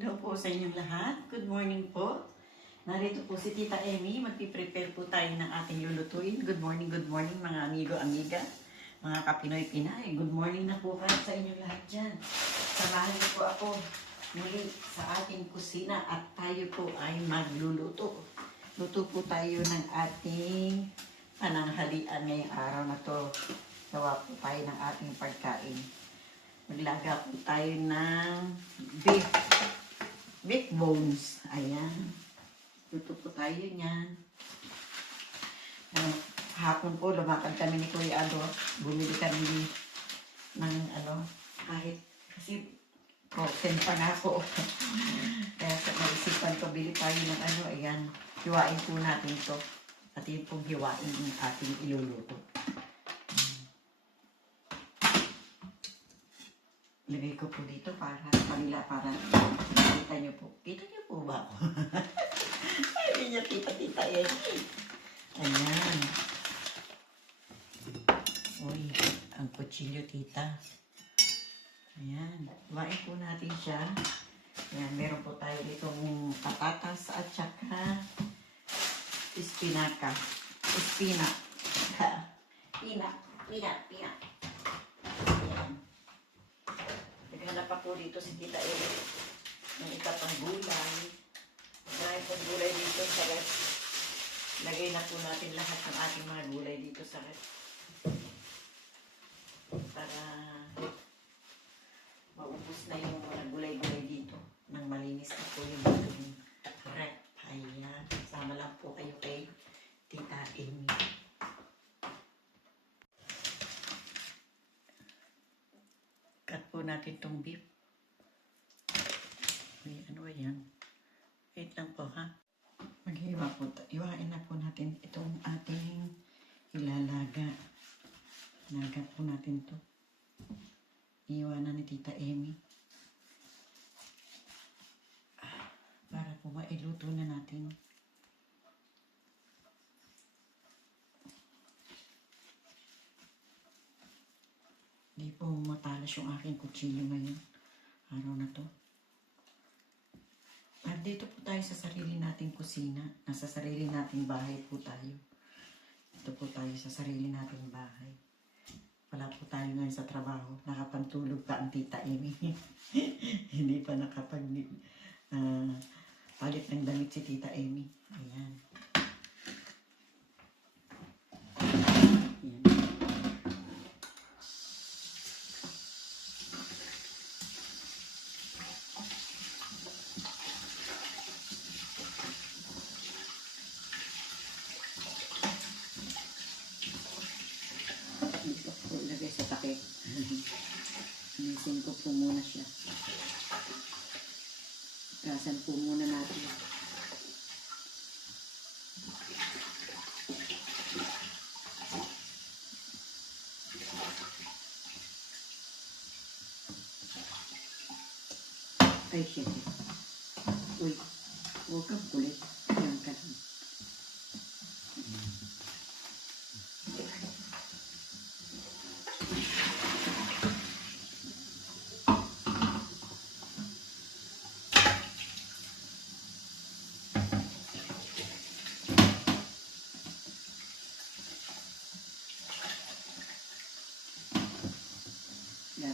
Hello po sa inyong lahat. Good morning po. Narito po si Tita Emmy. Magpiprepare po tayo ng ating lulutuin. Good morning, good morning mga amigo, amiga. Mga kapinoy Pinay. Good morning na po kayo sa inyong lahat dyan. Samahan niyo po ako muli sa ating kusina at tayo po ay magluluto. Luto po tayo ng ating pananghalian ngayong araw na to. Gawa po tayo ng ating pagkain. Maglaga po tayo ng beef. Beef bones. Ayan. Luto po tayo niyan. Uh, hapon po, lumakad kami ni Kuya Ado. Bumili kami ng ano, kahit, kasi frozen pa nga po. Kaya sa naisipan ko, bili tayo ng ano, ayan. Hiwain po natin to. At yun pong hiwain yung ating iluluto. Lagay ko po dito para sa kanila para kita niyo po. Kita niyo po ba ako? Hindi niyo kita kita yan. Ayan. Uy, ang kutsilyo tita. Ayan. Kumain po natin siya. Ayan, meron po tayo ditong patatas at saka espinaka. Espina. Pina. Pina. Pina. Ayan. Naghanap pa po dito si Tita Eri ng ikapang gulay. Marami pong gulay dito sa ref. Lagay na po natin lahat ng ating mga gulay dito sa ref. Para maubos na yung mga gulay-gulay dito. Nang malinis na po yung ating ref. Ayan. Sama lang po kayo kay Tita Amy. Cut po natin tong beef. May ano ba yan? Wait lang po ha. Maghiwa po. Iwain na po natin itong ating ilalaga. Laga po natin to. Iwa na ni Tita Amy. Ah, Para po mailuto na natin. Po matalas yung aking kutsilyo ngayon. Araw na to. At dito po tayo sa sarili nating kusina. Nasa sarili nating bahay po tayo. Dito po tayo sa sarili nating bahay. Wala po tayo ngayon sa trabaho. Nakapantulog pa ang tita Amy. Hindi pa nakapag ah, palit ng damit si tita Amy. Ayan. Dito po ilagay sa takip. Inisin ko po muna siya. Gasan po muna natin. Ay, shit. Uy, huwag kang kulit.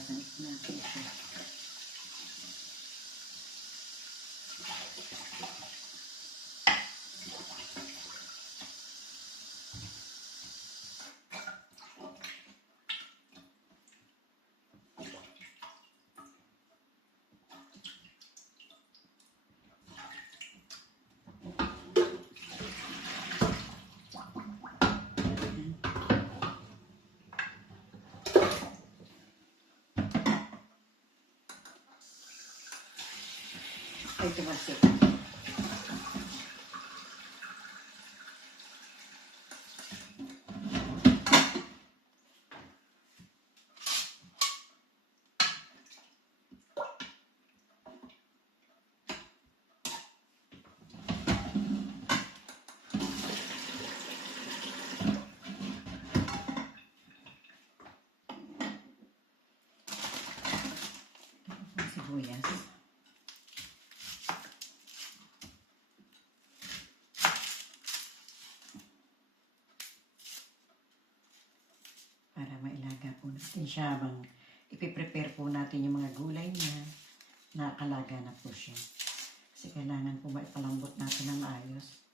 嗯那这个 natin siya. Ay, tumasik. Sibuyas. Din siya habang ipiprepare po natin yung mga gulay niya. Nakalaga na po siya. Kasi kailangan po maipalambot natin ng maayos.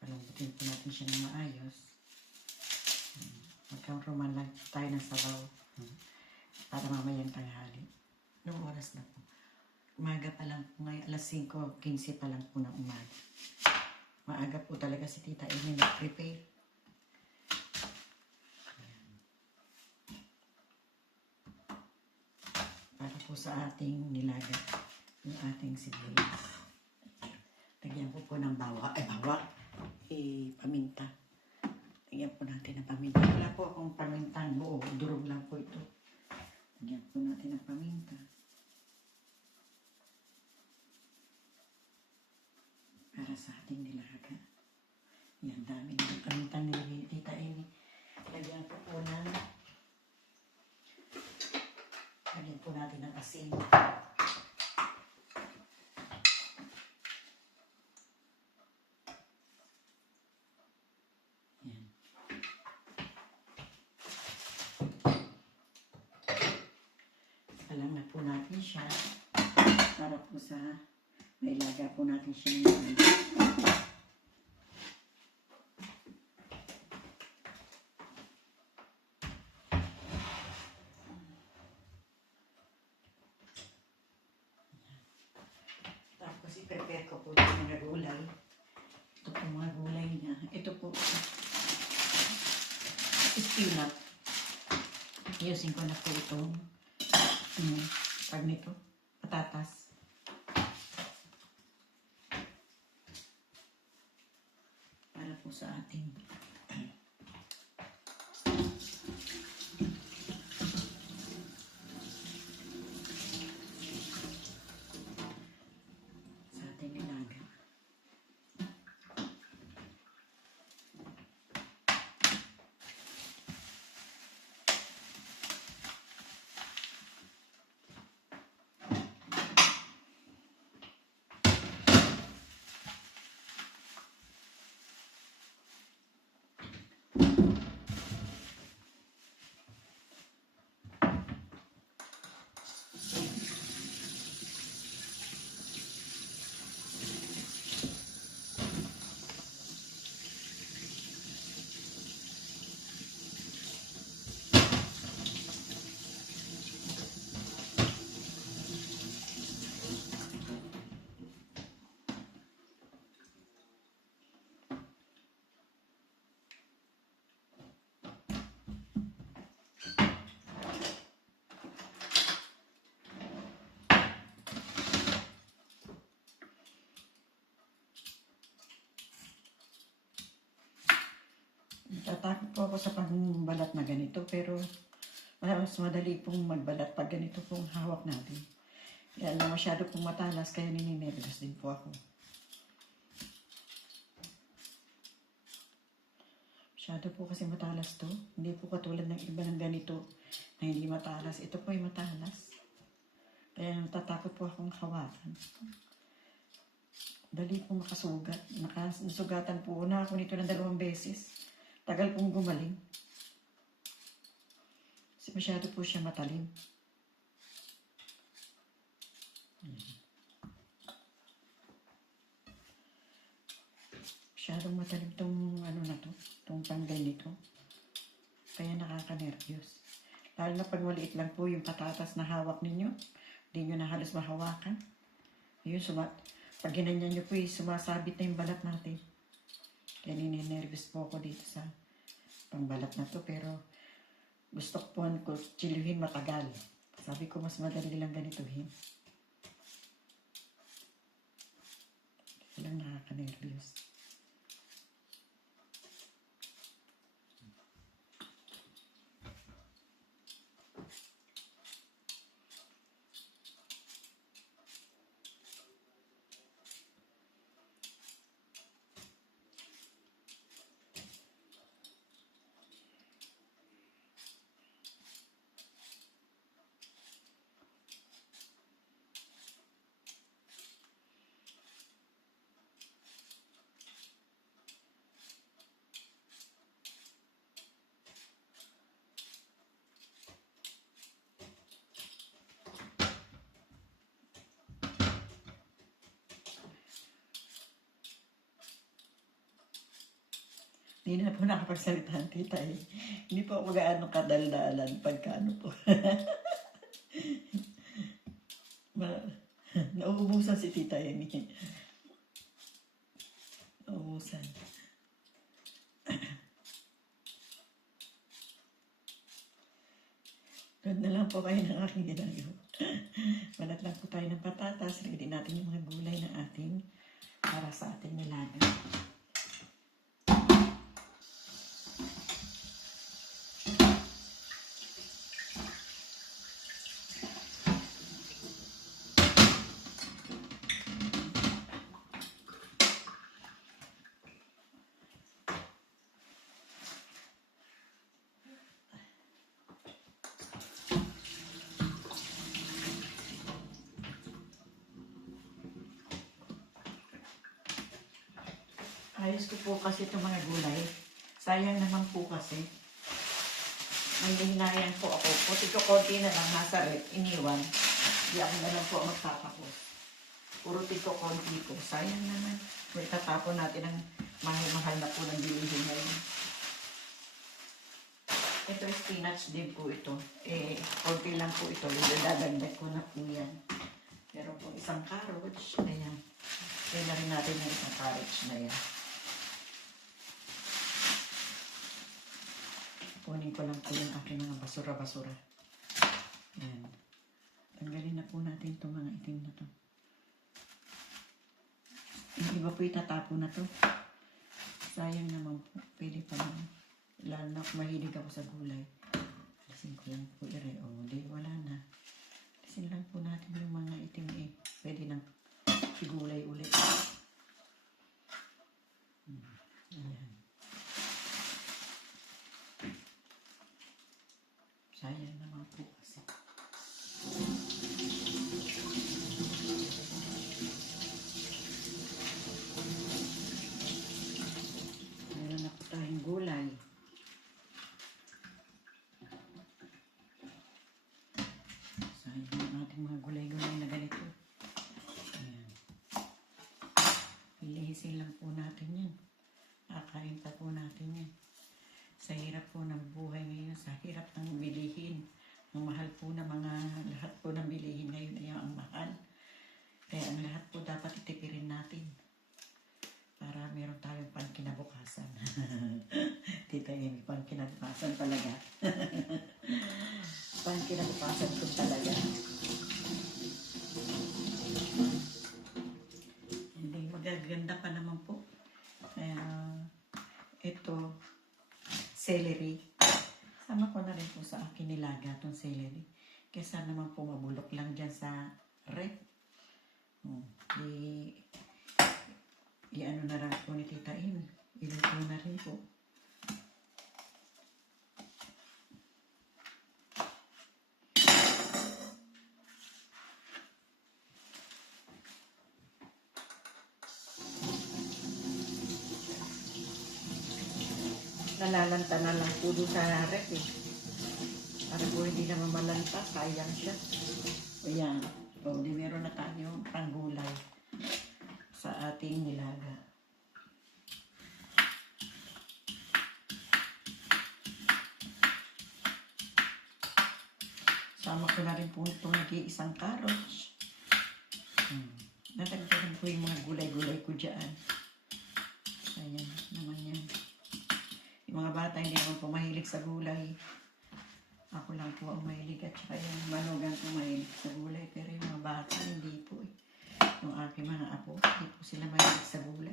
Palambutin po natin siya ng maayos. Magkaroon lang tayo ng sabaw. Para mamayang tanghali. Noong oras na po. Umaga pa lang po ngayon, alas 5.15 pa lang po ng umaga. Maaga po talaga si Tita Amy nag-prepare. Para po sa ating nilaga, yung ating sibuyas. Lagyan po po ng bawa, ay bawa, eh, paminta. Lagyan po natin ng paminta. Wala po akong pamintang buo, durog lang po ito. Lagyan po natin ng paminta. para sa ating nilaga. Yan, dami ng kamintang nilagay ni Tita Amy. Lagyan po po ng lagyan po natin ng asin. Yan. Na po natin siya para po sa Mailaga po natin siya ng maayos. Tapos i-prepare ko po yung mga gulay. Ito po mga gulay niya. Ito po spinach. Ayusin ko na po itong pag nito, patatas. para po sa ating Natatakot po ako sa pagbalat na ganito pero mas madali pong magbalat pag ganito pong hawak natin. Kaya lang masyado pong matalas kaya nininervous din po ako. Masyado po kasi matalas to. Hindi po katulad ng iba ng ganito na hindi matalas. Ito po ay matalas. Kaya natatakot po akong hawakan. Dali pong makasugat. Nakasugatan po na ako nito ng dalawang beses. Tagal pong gumaling. Kasi masyado po siya matalim. Masyadong matalim tong ano na to, tong tanggal nito. Kaya nakaka-nervyos. Lalo na pag maliit lang po yung patatas na hawak ninyo, hindi nyo na halos mahawakan. Yun, suma pag ginanyan nyo po, eh, sumasabit na yung balat natin. Kaya nininervous po ako dito sa pangbalat na to. Pero gusto ko po ko chiluhin matagal. Sabi ko mas madali lang ganituhin. Kaya lang nakaka-nervous. Hindi na po nakapagsalita ang tita eh. Hindi po ako gaano kadaldalan pagka ano po. Nauubusan si tita Amy. Nauubusan. Doon na lang po kayo ng aking ginagawa. Balat lang po tayo ng patatas. Ready natin yung mga gulay na ating para sa ating nilaga. Ayos ko po kasi itong mga gulay. Sayang naman po kasi. May hinayan po ako. Puti ko konti na lang nasa rep. Iniwan. Hindi ako na lang po magtatapos. Puro tiko konti ko. Sayang naman. May tatapon natin ang mahal-mahal na po ng bilihin ngayon. Ito spinach din po ito. Eh, konti lang po ito. Dadagdag ko na po yan. Pero po isang carrots, ayan. Na rin natin ng isang carrots na yan. Kunin ko lang po yung aking mga basura-basura. Ayan. Tanggalin na po natin itong mga itim na to. Yung iba po itatapo na to. Sayang naman po. Pwede pa naman. Lalo na mahilig ako sa gulay. Alisin ko lang po ire. O, di wala na. Alisin lang po natin yung mga itim eh. Pwede nang sigulay ulit. Hmm. Ayan. Sayang naman po kasi. Meron na po tayong gulay. Sayang ang ating mga gulay-gulay na ganito. Ayan. Pilihisin lang po natin yan. Kakain pa po natin yan. Sa hirap po ng buhay ngayon, sa hirap ng bilihin. Ang mahal po na mga lahat po ng bilihin ngayon ay ang mahal. Kaya ang lahat po dapat itipirin natin para meron tayong pankinabukasan. Tita Amy, pankinabukasan talaga. pankinabukasan ko talaga. Hindi, magaganda pa naman po. Kaya, ito, celery. Sama ko na rin po sa akin nilaga itong celery. Kesa naman po mabulok lang dyan sa rep. Hmm. Di, i ano na lang po ni Tita In. Iluto na rin po. Nalalanta na lang po doon sa rep eh. Para po hindi naman malanta, sayang siya. O yan. O, di meron na tayo panggulay sa ating nilaga. Sama ko na rin po itong nag-iisang carrots. Hmm. Natagdagan po yung mga gulay-gulay ko dyan. Ayan naman yan. Yung mga bata hindi naman po mahilig sa gulay. Ako lang po ang mahilig at saka yung manugang ko mahilig sa gulay. Pero yung mga bata hindi po eh. Yung aking mga apo, hindi po sila mahilig sa gulay.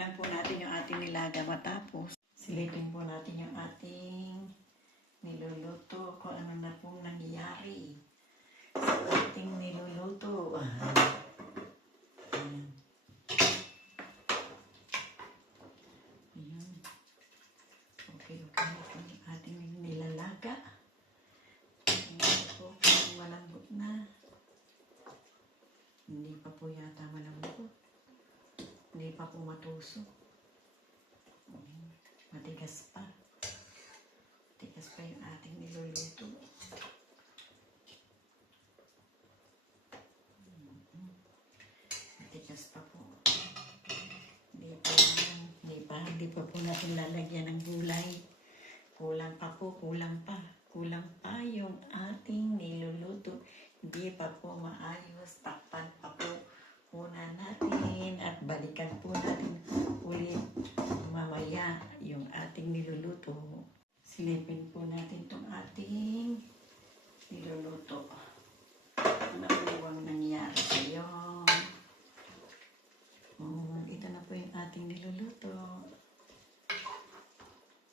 lang po natin yung ating nilaga matapos. Silipin po natin yung ating niluluto kung ano na pong nangyari sa ating niluluto. Okay, okay ating nilalaga. Ayan po, malambot na. Hindi pa po yata malambot matusok. Ayan. Matigas pa. Matigas pa yung ating niluluto. Mm. Matigas pa po. Hindi pa, hindi pa, hindi pa po natin lalagyan ng gulay. Kulang pa po, kulang pa. Kulang pa yung ating niluluto. Hindi pa po maayos. Takpan pa po muna natin at balikan po natin ulit mamaya yung ating niluluto. Silipin po natin tong ating niluluto. Ano po ang nangyari sa'yo? Oh, ito na po yung ating niluluto.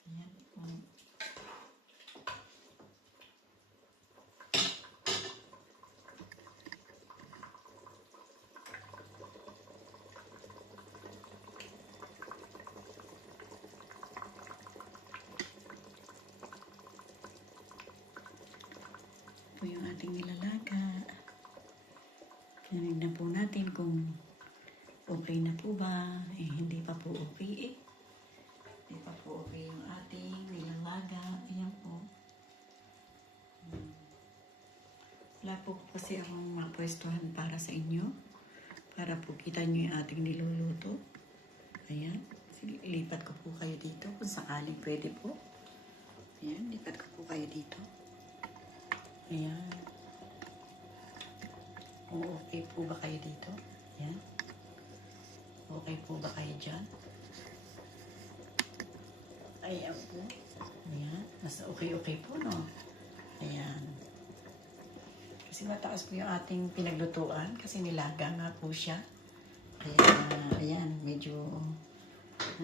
Ayan po. po yung ating nilalaga. Tinignan po natin kung okay na po ba. Eh, hindi pa po okay eh. Hindi pa po okay yung ating nilalaga. Ayan po. Wala po kasi akong mapwestuhan para sa inyo. Para po kita nyo yung ating niluluto. Ayan. Sige, lipat ko po kayo dito kung sakaling pwede po. Ayan, lipat ko po kayo dito. Ayan. Kung okay po ba kayo dito? Ayan. Okay po ba kayo dyan? Ayan po. Ayan. Mas okay-okay po, no? Ayan. Kasi mataas po yung ating pinaglutuan kasi nilaga nga po siya. Kaya, ayan, medyo,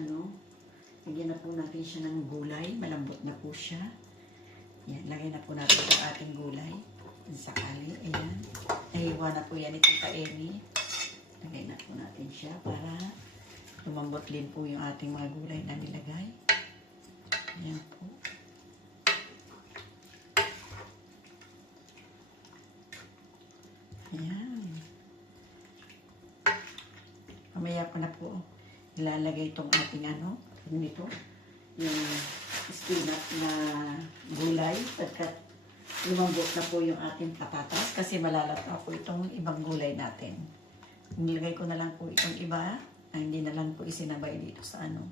ano, lagyan na po natin siya ng gulay. Malambot na po siya. Yan, lagay na po natin itong ating gulay. Sakali, ayan. Nahiwa na po yan ni Tita Amy. Lagay na po natin siya para lumambot din po yung ating mga gulay na nilagay. Ayan po. Ayan. Mamaya ko na po ilalagay itong ating ano, nito, yung spinach na gulay pagkat lumambot na po yung ating patatas kasi malalat na po itong ibang gulay natin. Nilagay ko na lang po itong iba na hindi na lang po isinabay dito sa ano.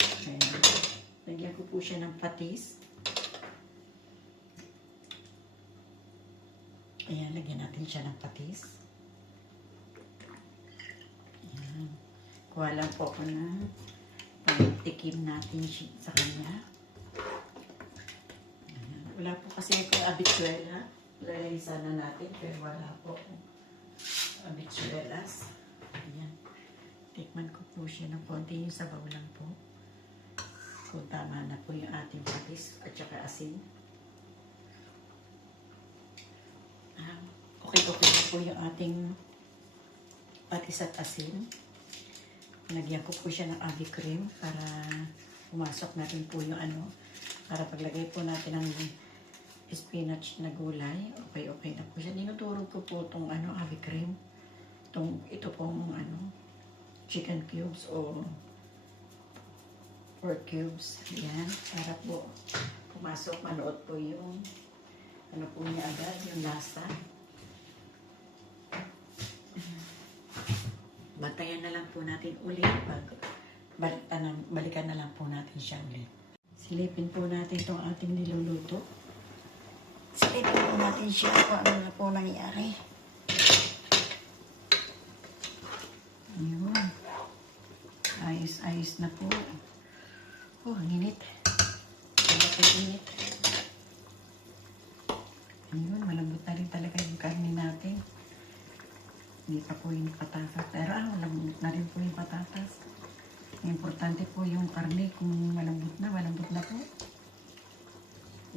Ayan. Lagyan ko po siya ng patis. Ayan, lagyan natin siya ng patis. Ayan. Kuha lang po ako ng pagtikim natin sa kanya. Wala po kasi ako abituela. Lalagay sana natin pero wala po akong abituelas. Ayan. Tikman ko po siya ng konti yung sabaw lang po. Kung tama na po yung ating patis at saka asin. Ah, okay, okay na po yung ating patis at asin. Lagyan ko po siya ng abi cream para pumasok na rin po yung ano, para paglagay po natin ng spinach na gulay, okay, okay na po siya. Dinuturo ko po itong ano, abi cream. Itong, ito pong ano, chicken cubes o pork cubes. Yan, para po pumasok, manood po yung ano po niya agad, yung lasa. Bantayan na lang po natin ulit pag balikan na, balikan na lang po natin siya ulit. Silipin po natin itong ating niluluto. Silipin po natin siya kung ano na po nangyari. Ayun. Ayos-ayos na po. Oh, ang init. Po init. Ayun, malambot na rin talaga yung karne natin. Hindi pa po yung patatas. Pero ah, malambot na rin po yung patatas. Importante po yung karne. Kung malambot na, malambot na po.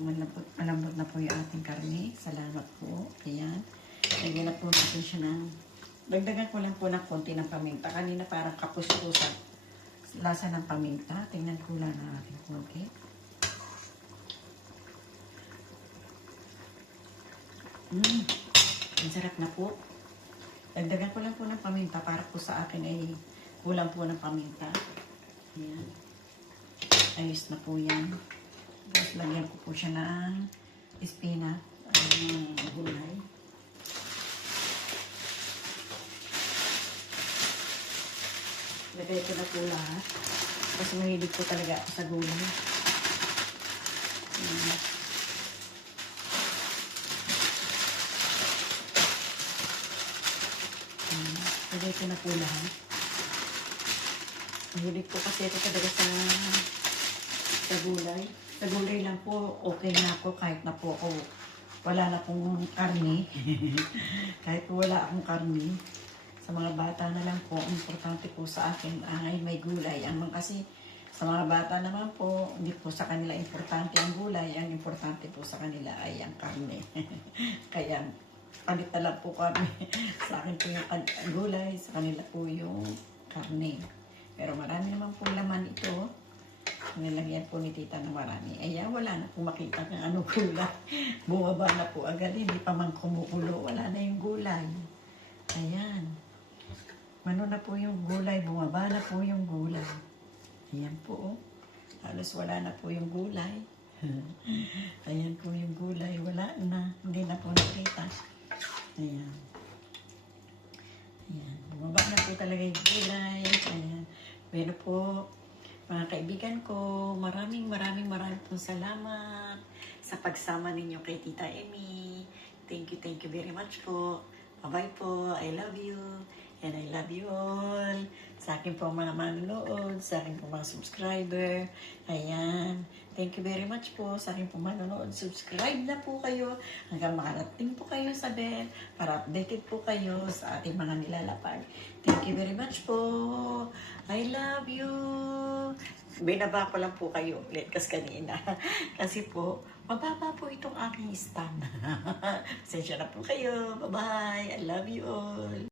Malambot, malambot na po yung ating karne. Salamat po. Ayan. Lagyan na po natin siya ng... Dagdagan ko lang po ng konti ng paminta. Kanina parang kapus-pusan. Lasa ng paminta. Tingnan ko lang ng ating konti. Mm. Ang sarap na po. Dagdagan ko lang po ng paminta para po sa akin ay kulang po ng paminta. Ayan. Ayos na po yan. Tapos lagyan ko po siya ng spinach. Ang gulay. Lagay ko na po lahat. Kasi mahilig po talaga ako sa gulay. Ayan. Lagay ko na po lahat. Mahilig po kasi ito talaga sa sa gulay. Sa gulay lang po, okay na ako kahit na po ako wala na pong karne. kahit po wala akong karne. Sa mga bata na lang po, importante po sa akin ay may gulay. Ang mga- kasi sa mga bata naman po, hindi po sa kanila importante ang gulay. Ang importante po sa kanila ay ang karne. Kaya palit na lang po kami. sa akin po yung gulay, sa kanila po yung karne. Pero marami naman po laman ito. Nilagyan po ni tita na marami. Ayan, wala na po makita ng ano gulay. Bumaba na po agad. Hindi pa man kumukulo. Wala na yung gulay. Ayan. Mano na po yung gulay. Bumaba na po yung gulay. Ayan po. Oh. Halos wala na po yung gulay. Ayan po yung gulay. Wala na. Hindi na po nakita. Ayan. Ayan. Bumaba na po talaga yung gulay. Ayan. Pero po, mga kaibigan ko, maraming maraming maraming pong salamat sa pagsama ninyo kay Tita Emmy. Thank you, thank you very much po. Bye-bye po. I love you. And I love you all. Sa akin po mga manonood, sa akin po mga subscriber. Ayan. Thank you very much po sa akin po manonood. Subscribe na po kayo hanggang makarating po kayo sa bell para updated po kayo sa ating mga nilalapag. Thank you very much po. I love you. Binaba ko lang po kayo ulit kasi kanina. Kasi po, mababa po itong aking stand. Pasensya na po kayo. Bye-bye. I love you all.